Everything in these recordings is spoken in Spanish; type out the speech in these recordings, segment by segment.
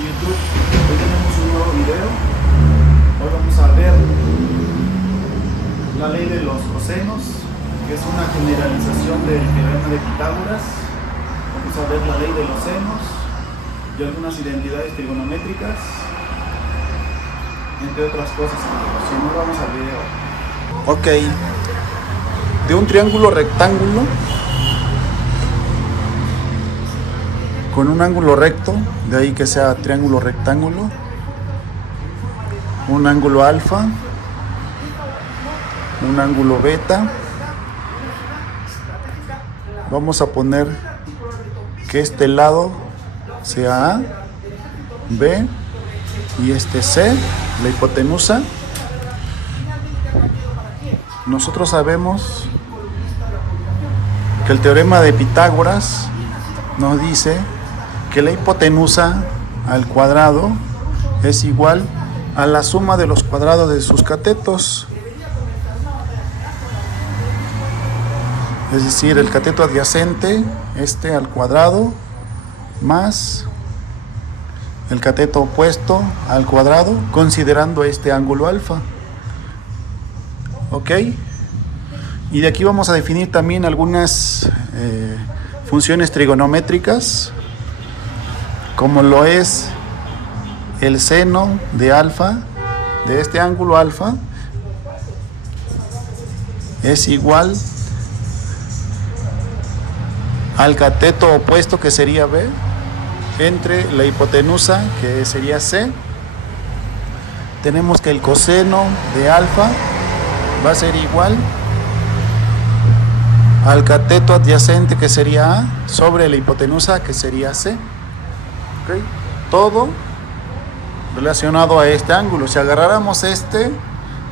YouTube. Hoy tenemos un nuevo video. Hoy vamos a ver la ley de los cosenos, que es una generalización del teorema de Pitágoras. Vamos a ver la ley de los senos y algunas identidades trigonométricas, entre otras cosas. Si no, vamos al video. Ok, de un triángulo rectángulo con un ángulo recto, de ahí que sea triángulo rectángulo, un ángulo alfa, un ángulo beta. Vamos a poner que este lado sea A, B y este C, la hipotenusa. Nosotros sabemos que el teorema de Pitágoras nos dice que la hipotenusa al cuadrado es igual a la suma de los cuadrados de sus catetos. Es decir, el cateto adyacente, este al cuadrado, más el cateto opuesto al cuadrado, considerando este ángulo alfa. ¿Ok? Y de aquí vamos a definir también algunas funciones trigonométricas, como lo es el seno de alfa, de este ángulo alfa, es igual al cateto opuesto, que sería B, entre la hipotenusa, que sería C. Tenemos que el coseno de alfa va a ser igual al cateto adyacente, que sería A, sobre la hipotenusa, que sería C. ¿Okay? Todo relacionado a este ángulo. Si agarráramos este,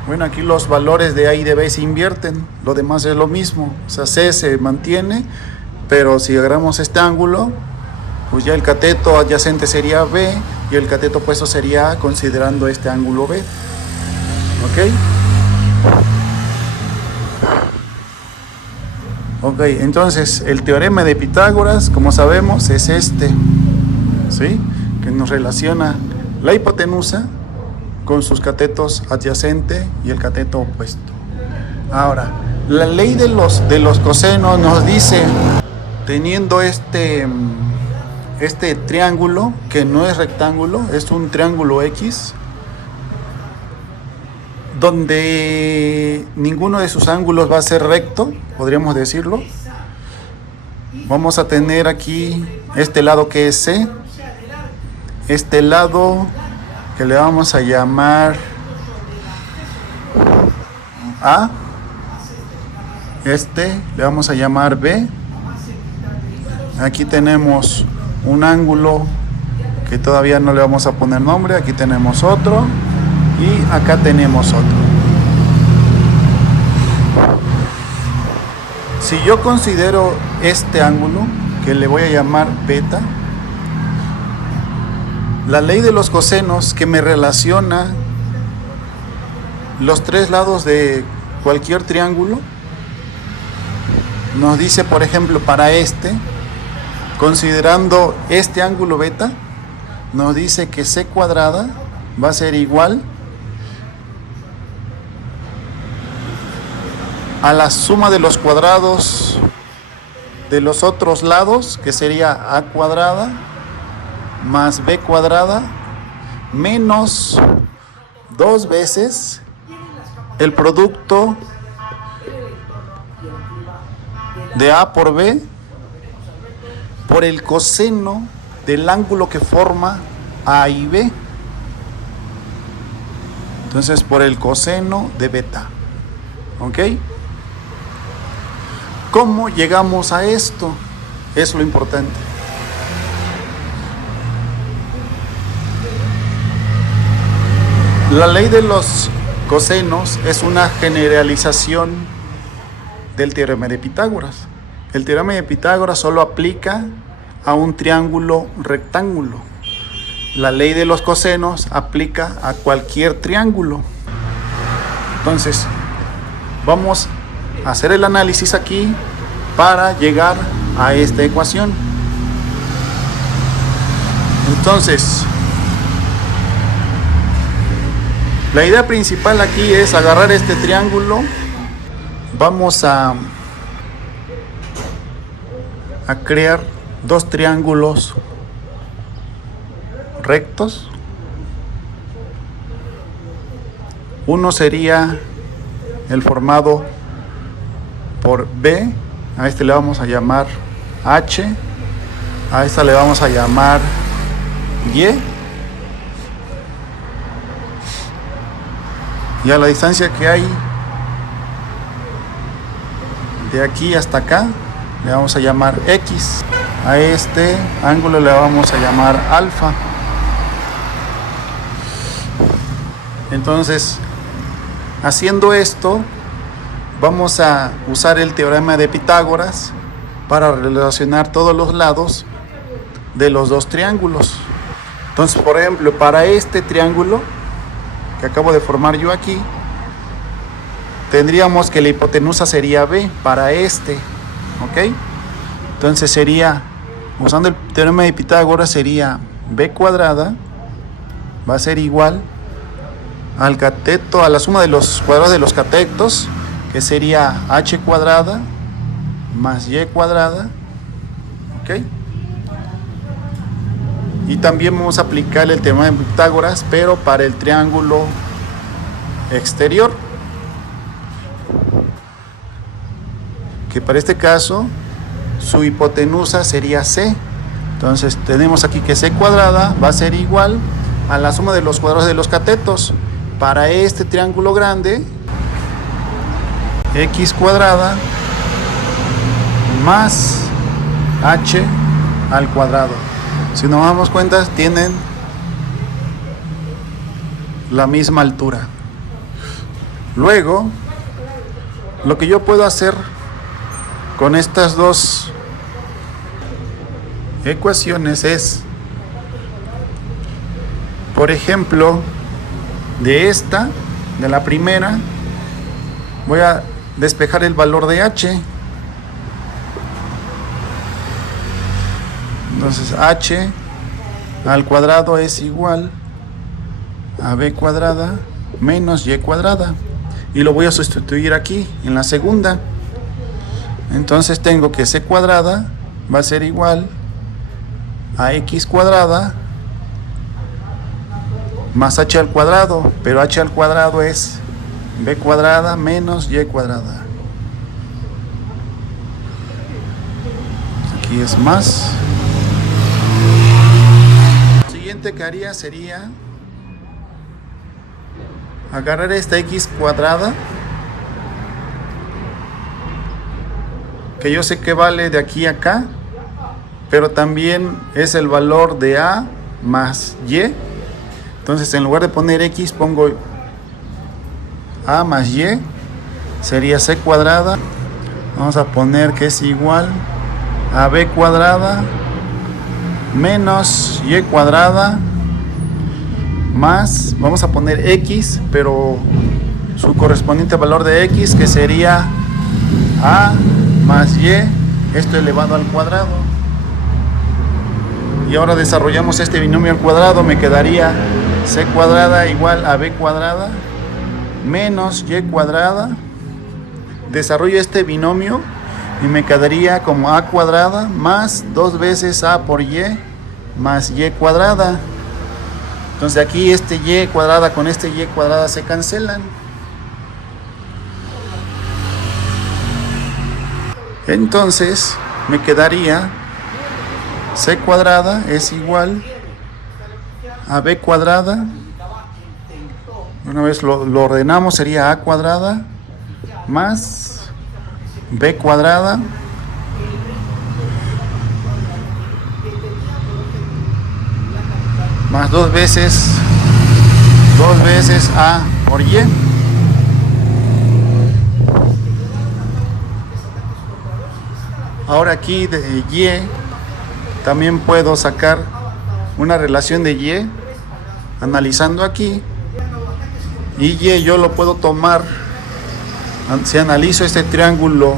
bueno, aquí los valores de A y de B se invierten, lo demás es lo mismo, o sea, C se mantiene, pero si agarramos este ángulo, pues ya el cateto adyacente sería B y el cateto opuesto sería A, considerando este ángulo B. ¿Ok? Ok, entonces el teorema de Pitágoras, como sabemos, es este, ¿sí? Que nos relaciona la hipotenusa con sus catetos adyacente y el cateto opuesto. Ahora, la ley de los cosenos nos dice, teniendo este triángulo, que no es rectángulo, es un triángulo X, donde ninguno de sus ángulos va a ser recto, podríamos decirlo. Vamos a tener aquí este lado que es C, este lado que le vamos a llamar A, este le vamos a llamar B. Aquí tenemos un ángulo que todavía no le vamos a poner nombre, aquí tenemos otro y acá tenemos otro. Si yo considero este ángulo, que le voy a llamar beta, la ley de los cosenos, que me relaciona los tres lados de cualquier triángulo, nos dice, por ejemplo, para este, considerando este ángulo beta, nos dice que C cuadrada va a ser igual a la suma de los cuadrados de los otros lados, que sería A cuadrada más B cuadrada menos 2 veces el producto de A por B por el coseno del ángulo que forma A y B. Entonces, por el coseno de beta. ¿Ok? ¿Cómo llegamos a esto? Es lo importante. La ley de los cosenos es una generalización del teorema de Pitágoras. El teorema de Pitágoras solo aplica a un triángulo rectángulo. La ley de los cosenos aplica a cualquier triángulo. Entonces, vamos a hacer el análisis aquí para llegar a esta ecuación. Entonces, La idea principal aquí es agarrar este triángulo. Vamos a crear dos triángulos rectos. Uno sería el formado por B, a este le vamos a llamar H, a esta le vamos a llamar Y, y a la distancia que hay de aquí hasta acá le vamos a llamar X. A este ángulo le vamos a llamar alfa. Entonces, haciendo esto, vamos a usar el teorema de Pitágoras para relacionar todos los lados de los dos triángulos. Entonces, por ejemplo, para este triángulo que acabo de formar yo aquí, tendríamos que la hipotenusa sería B para este, ¿ok? Entonces sería, usando el teorema de Pitágoras, sería B cuadrada va a ser igual al cateto, a la suma de los cuadrados de los catetos, que sería H cuadrada más Y cuadrada, ¿ok? Y también vamos a aplicar el teorema de Pitágoras, pero para el triángulo exterior, que para este caso su hipotenusa sería C. Entonces tenemos aquí que C cuadrada va a ser igual a la suma de los cuadrados de los catetos. Para este triángulo grande, X cuadrada más H al cuadrado. Si nos damos cuenta, tienen la misma altura. Luego, lo que yo puedo hacer con estas dos ecuaciones es, por ejemplo, de la primera, voy a despejar el valor de H. Entonces H al cuadrado es igual a B cuadrada menos Y cuadrada. Y lo voy a sustituir aquí en la segunda. Entonces tengo que C cuadrada va a ser igual a X cuadrada más H al cuadrado, pero H al cuadrado es B cuadrada menos Y cuadrada. Aquí es más. Lo siguiente que haría sería agarrar esta X cuadrada, que yo sé que vale de aquí a acá, pero también es el valor de A más Y. Entonces, en lugar de poner X, pongo A más Y, sería C cuadrada. Vamos a poner que es igual a B cuadrada menos Y cuadrada más, vamos a poner X, pero su correspondiente valor de X, que sería A más Y, esto elevado al cuadrado. Y ahora desarrollamos este binomio al cuadrado, me quedaría C cuadrada igual a B cuadrada menos Y cuadrada. Desarrollo este binomio y me quedaría como A cuadrada más 2 veces A por Y más Y cuadrada. Entonces aquí este Y cuadrada con este Y cuadrada se cancelan. Entonces me quedaría C cuadrada es igual a B cuadrada. Una vez lo ordenamos, sería A cuadrada más B cuadrada más 2 veces A por Y. Ahora aquí de Y también puedo sacar una relación de Y analizando aquí, y Y yo lo puedo tomar, si analizo este triángulo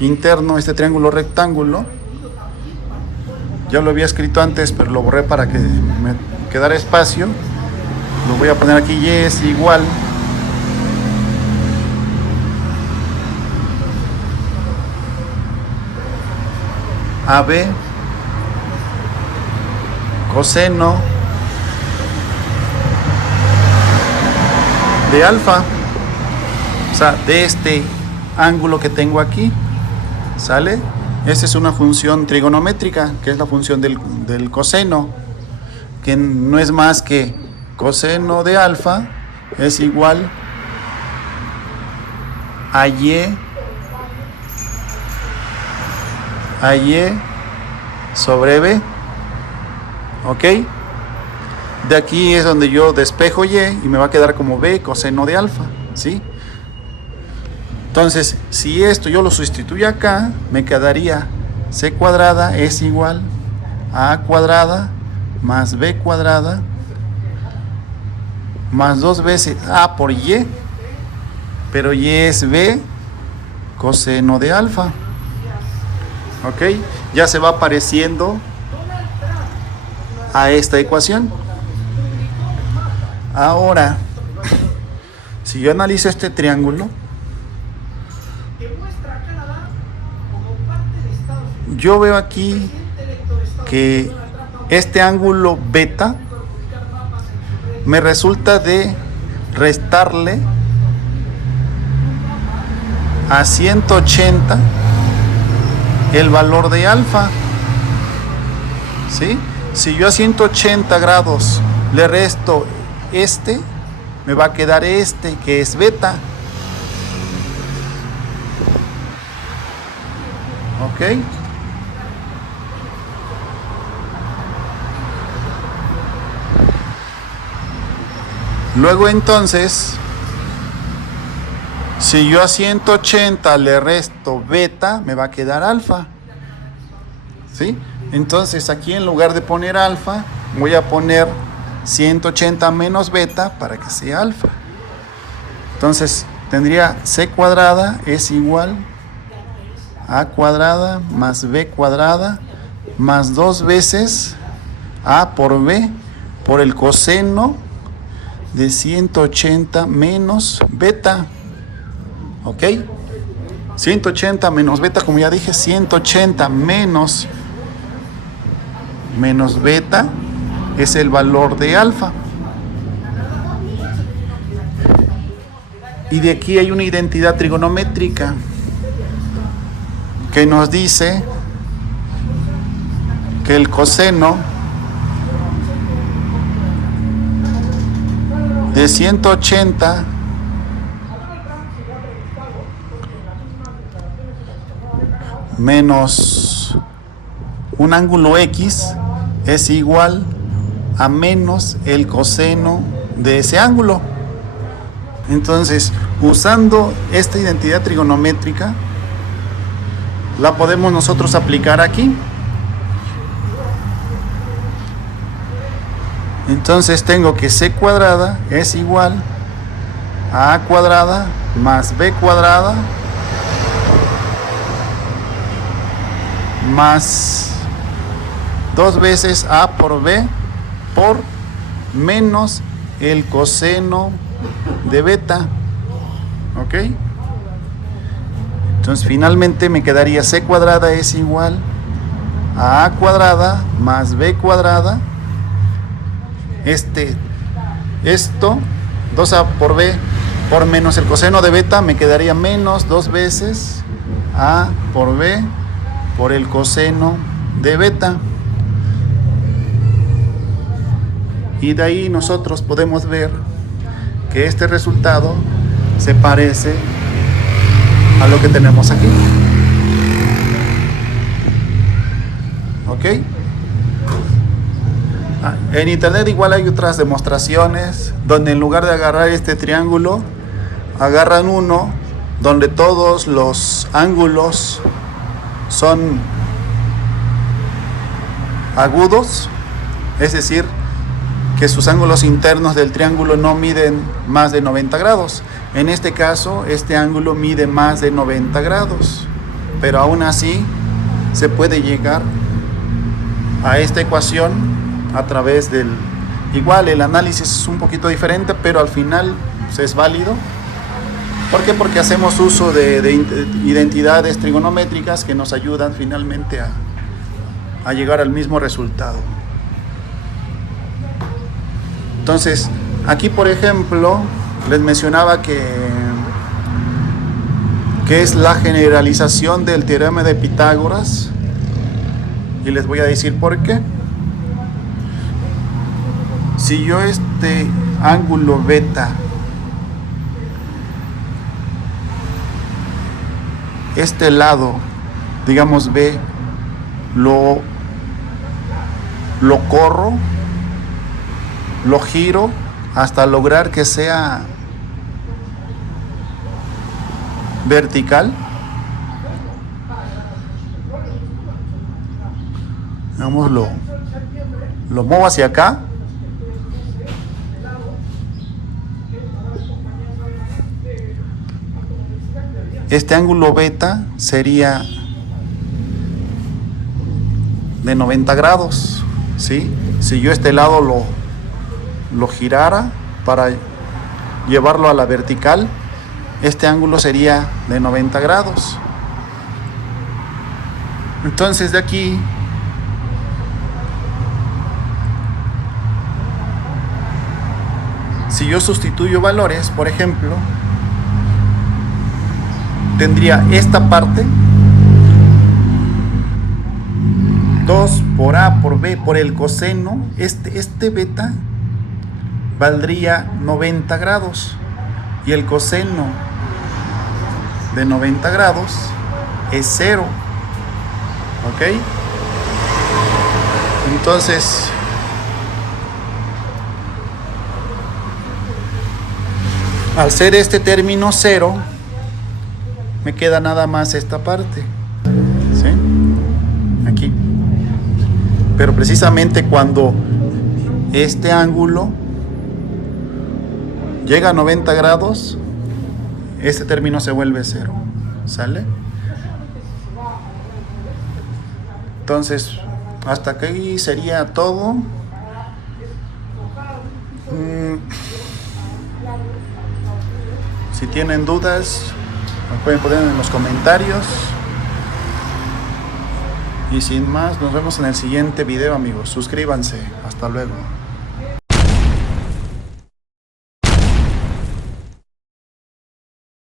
interno, este triángulo rectángulo, ya lo había escrito antes pero lo borré para que me quedara espacio. Lo voy a poner aquí, y es igual a b coseno de alfa, o sea, de este ángulo que tengo aquí, ¿sale? Esta es una función trigonométrica, que es la función del coseno, que no es más que coseno de alfa es igual a y sobre b, ¿ok? De aquí es donde yo despejo y me va a quedar como b coseno de alfa, ¿sí? Entonces, si esto yo lo sustituyo acá, me quedaría c cuadrada es igual a cuadrada más b cuadrada más 2 veces a por y, pero y es b coseno de alfa, ¿ok? Ya se va pareciendo a esta ecuación. Ahora, si yo analizo este triángulo, yo veo aquí que este ángulo beta me resulta de restarle a 180 el valor de alfa, ¿sí? Si yo a 180 grados le resto este, me va a quedar este, que es beta, ¿ok? Luego entonces, si yo a 180 le resto beta, me va a quedar alfa, ¿sí? Entonces aquí en lugar de poner alfa, voy a poner 180 menos beta para que sea alfa. Entonces tendría c cuadrada es igual a cuadrada más b cuadrada más 2 veces a por b por el coseno de 180 menos beta, ¿ok? 180 menos beta, como ya dije, 180 menos beta es el valor de alfa. Y de aquí hay una identidad trigonométrica que nos dice que el coseno de 180 menos un ángulo X es igual a menos el coseno de ese ángulo. Entonces, usando esta identidad trigonométrica, la podemos nosotros aplicar aquí. Entonces tengo que c cuadrada es igual a cuadrada más b cuadrada más 2 veces a por b por menos el coseno de beta, ¿ok? Entonces finalmente me quedaría c cuadrada es igual a cuadrada más b cuadrada, esto 2a por b por menos el coseno de beta, me quedaría menos 2 veces a por b por el coseno de beta. Y de ahí nosotros podemos ver que este resultado se parece a lo que tenemos aquí, ¿ok? En internet igual hay otras demostraciones donde en lugar de agarrar este triángulo, agarran uno donde todos los ángulos son agudos, es decir, que sus ángulos internos del triángulo no miden más de 90 grados. En este caso, este ángulo mide más de 90 grados, pero aún así se puede llegar a esta ecuación a través del Igual el análisis es un poquito diferente, pero al final pues, es válido. ¿Por qué? Porque hacemos uso de identidades trigonométricas que nos ayudan finalmente a llegar al mismo resultado. Entonces, aquí por ejemplo, les mencionaba que es la generalización del teorema de Pitágoras, y les voy a decir por qué. Si yo este ángulo beta, este lado, digamos B, lo corro, lo giro hasta lograr que sea vertical, digamos, lo muevo hacia acá, este ángulo beta sería de 90 grados, ¿sí? Si yo este lado lo girara para llevarlo a la vertical, este ángulo sería de 90 grados. Entonces de aquí si yo sustituyo valores, por ejemplo, tendría esta parte 2 por A por B por el coseno, este beta valdría 90 grados y el coseno de 90 grados es 0, ¿ok? Entonces al ser este término 0, me queda nada más esta parte, ¿sí? Aquí. Pero precisamente cuando este ángulo llega a 90 grados, este término se vuelve 0, ¿sale? Entonces, hasta aquí sería todo. Si tienen dudas, me pueden poner en los comentarios. Y sin más, nos vemos en el siguiente video, amigos. Suscríbanse. Hasta luego.